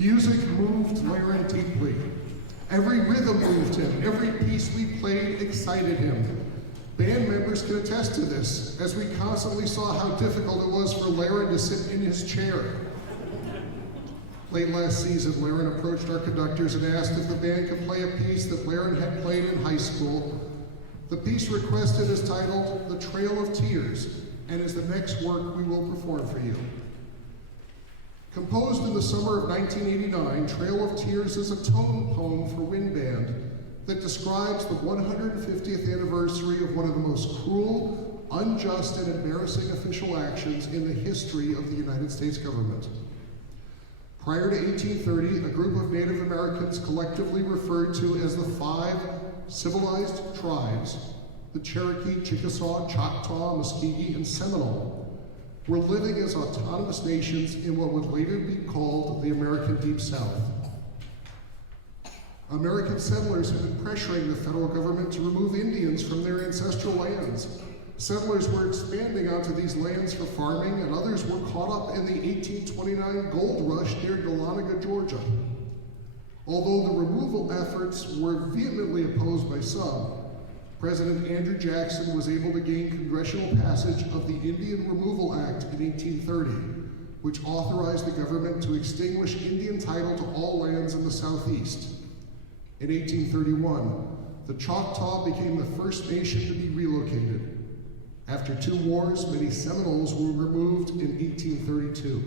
Music moved Laren deeply. Every rhythm moved him. Every piece we played excited him. Band members can attest to this, as we constantly saw how difficult it was for Laren to sit in his chair. Late last season, Laren approached our conductors and asked if the band could play a piece that Laren had played in high school. The piece requested is titled "The Trail of Tears" and is the next work we will perform for you. Composed in the summer of 1989, Trail of Tears is a tone poem for wind band that describes the 150th anniversary of one of the most cruel, unjust, and embarrassing official actions in the history of the United States government. Prior to 1830, a group of Native Americans collectively referred to as the 5 civilized tribes, the Cherokee, Chickasaw, Choctaw, Muskogee, and Seminole, were living as autonomous nations in what would later be called the American Deep South. American settlers had been pressuring the federal government to remove Indians from their ancestral lands. Settlers were expanding onto these lands for farming, and others were caught up in the 1829 gold rush near Dahlonega, Georgia. Although the removal efforts were vehemently opposed by some, President Andrew Jackson was able to gain congressional passage of the Indian Removal Act in 1830, which authorized the government to extinguish Indian title to all lands in the Southeast. In 1831, the Choctaw became the first nation to be relocated. After 2 wars, many Seminoles were removed in 1832.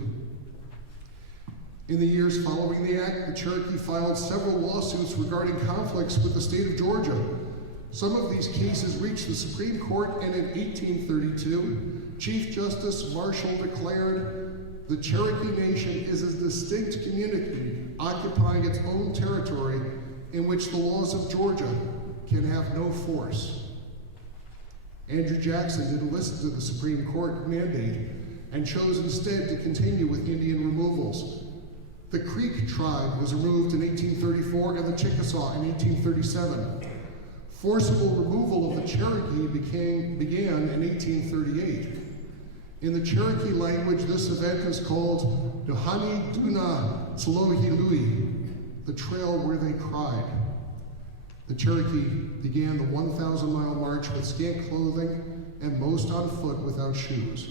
In the years following the act, the Cherokee filed several lawsuits regarding conflicts with the state of Georgia. Some of these cases reached the Supreme Court, and in 1832, Chief Justice Marshall declared, "The Cherokee Nation is a distinct community occupying its own territory in which the laws of Georgia can have no force." Andrew Jackson didn't listen to the Supreme Court mandate and chose instead to continue with Indian removals. The Creek tribe was removed in 1834 and the Chickasaw in 1837. Forcible removal of the Cherokee began in 1838. In the Cherokee language, this event is called Dohani Duna Tlohilui, the trail where they cried. The Cherokee began the 1,000-mile march with scant clothing and most on foot without shoes.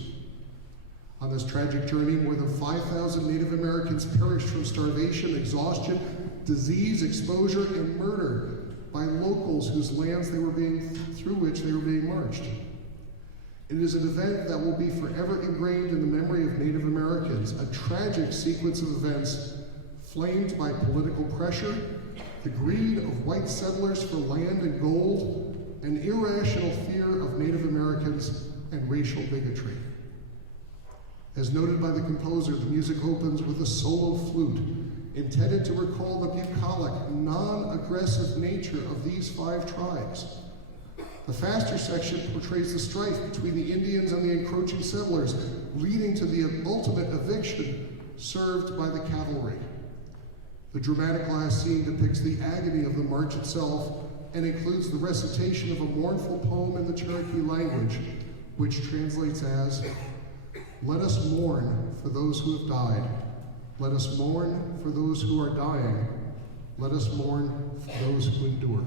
On this tragic journey, more than 5,000 Native Americans perished from starvation, exhaustion, disease, exposure, and murder by locals through which they were being marched. It is an event that will be forever ingrained in the memory of Native Americans, a tragic sequence of events flamed by political pressure, the greed of white settlers for land and gold, an irrational fear of Native Americans, and racial bigotry. As noted by the composer, the music opens with a solo flute, intended to recall the bucolic, non-aggressive nature of these 5 tribes. The faster section portrays the strife between the Indians and the encroaching settlers, leading to the ultimate eviction served by the cavalry. The dramatic last scene depicts the agony of the march itself and includes the recitation of a mournful poem in the Cherokee language, which translates as, "Let us mourn for those who have died. Let us mourn for those who are dying. Let us mourn for those who endure."